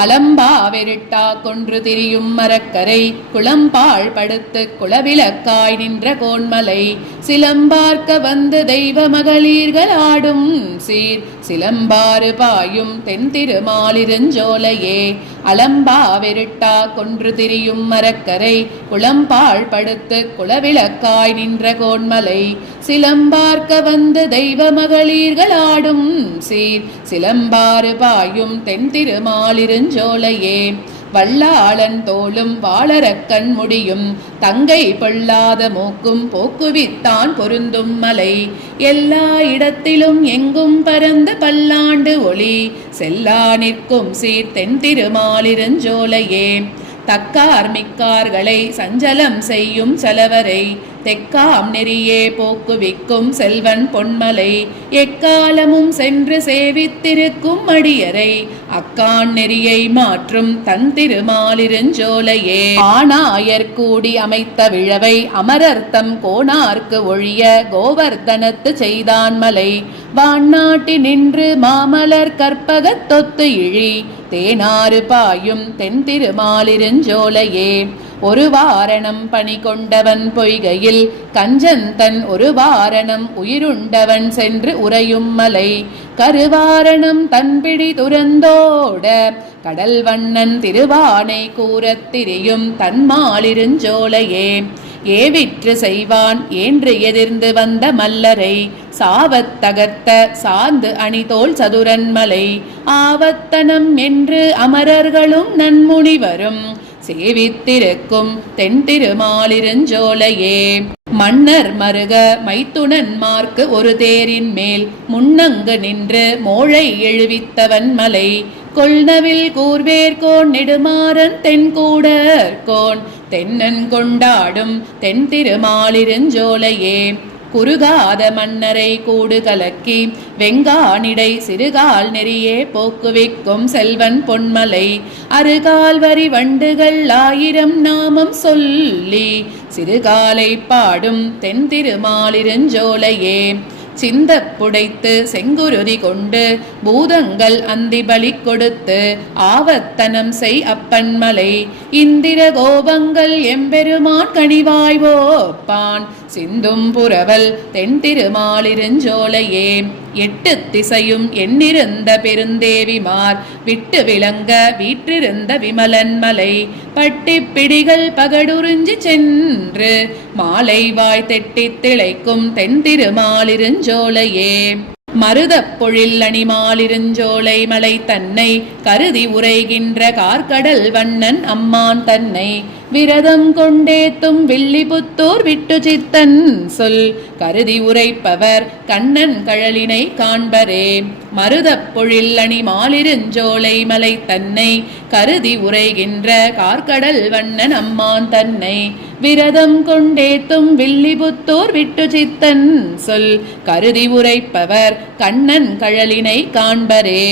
அலம்பா வெருட்டா கொன்று திரியும் மரக்கரை குளம்பாழ் படுத்து குளவிளக்காய் நின்ற கோன்மலை சிலம்பார்க்க வந்து தெய்வ மகளிர்கள் ஆடும் சீர் சிலம்பாறு பாயும் தென் திருமாலிருஞ்சோலையே. அலம்பா வெருட்டா கொன்று திரியும் மரக்கரை குளம்பாழ் படுத்து குளவிளக்காய் நின்ற கோன்மலை சிலம்பார்க்க வந்து தெய்வ மகளிர்கள் ஆடும் சீர் சிலம்பாறு பாயும் தென் திருமாலிருஞ்சோலையே. வல்லாளன் தோளும் வாளரக்கண் முடியும் தங்கை பொல்லாத மூக்கும் போக்குவித்தான் பொருந்தும் மலை எல்லா இடத்திலும் எங்கும் பரந்த பல்லாண்டு ஒளி செல்லா நிற்கும் சீர் தென் திருமாலிருஞ்சோலையே. தக்கார் மிக்கார்களை சஞ்சலம் செய்யும் செலவரை தெக்காம் நெறியே போக்குவிக்கும் செல்வன் பொன்மலை எக்காலமும் சென்று சேவித்திருக்கும் அடியரை அக்கான் நெறியை மாற்றும் தன் திருமாலிருஞ்சோலையே. ஆனாயர் கூடி அமைத்த விழவை அமரர்த்தம் கோணார்க்கு ஒழிய கோவர்தனத்து செய்தான் மலை வான்நாட்டி நின்று மாமலர் கற்பகத் தொத்து இழி தேனாறு பாயும் தென் திருமாலிருஞ்சோலையே. ஒரு வாரணம் பணி கொண்டவன் பொய்கையில் கஞ்சன் தன் ஒரு வாரணம் உயிருண்டவன் சென்று உறையும் மலை கருவாரணம் தன்பிடி துறந்தோட கடல் வண்ணன் திருவானை கூறத் திரியும் தன்மாலிருஞ்சோலையே. ஏவிற்று செய்வான் என்று எதிர்ந்து வந்த மல்லரை சாவத் தகர்த்த சார்ந்து அணிதோல் சதுரன்மலை ஆவத்தனம் என்று அமரர்களும் நன்முனிவரும் சேவித்திருக்கும் தென் திருமாலிருஞ்சோலையே. மன்னர் மருக மைத்துனன்மார்க்கு ஒரு தேரின் மேல் முன்னங்கு நின்று மோழை எழுவித்தவன் மலை கொள்நவில் கூர்வேர்கோன் நெடுமாறன் தென்கூடர்கோன் தென்னன் கொண்டாடும் தென் திருமாலிருஞ்சோலையே. குறுகாத மன்னரை கூடு கலக்கி வெங்கானிடை சிறுகால் நெறியே போக்குவிக்கும் செல்வன் பொன்மலை அருகால் வரி வண்டுகள் ஆயிரம் நாமம் சொல்லி சிறுகாலை பாடும் தென் திருமாலிருஞ்சோலையே. சிந்த புடைத்து செங்குருதி கொண்டு பூதங்கள் அந்தி பலி கொடுத்து ஆவத்தனம் செய் அப்பன்மலை இந்திர கோபங்கள் எம்பெருமான் கனிவாய்வோப்பான் சிந்தும் புரவல் தென் திருமாலிருஞ்சோலையே. எட்டு திசையும் எண்ணிருந்த பெருந்தேவிமார் விட்டு விளங்க வீற்றிருந்த விமலன் மலை பட்டி பிடிகள் பகடுறிஞ்சி சென்று மாலை வாய் தெட்டி திளைக்கும் தென் திருமாலிருஞ்சோலையே. மருதப் பொழில் அணிமாலிருஞ்சோலை மலை தன்னை கருதி உரைகின்ற கார்கடல் வண்ணன் அம்மான் தன்னை விரதம் கொண்டேத்தும் வில்லிபுத்தூர் விட்டு சித்தன் சொல் கருதி உரைப்பவர் கண்ணன் கழலினை காண்பரே. மருதப் பொழில் அணிமாலிருஞ்சோலை மலை தன்னை கருதி உரைகின்ற கார்கடல் வண்ணன் அம்மான் தன்னை விரதம் கொண்டேத்தும் வில்லிபுத்தூர் விட்டு சித்தன் சொல் கருதி உரைப்பவர் கண்ணன் கழலினை காண்பரே.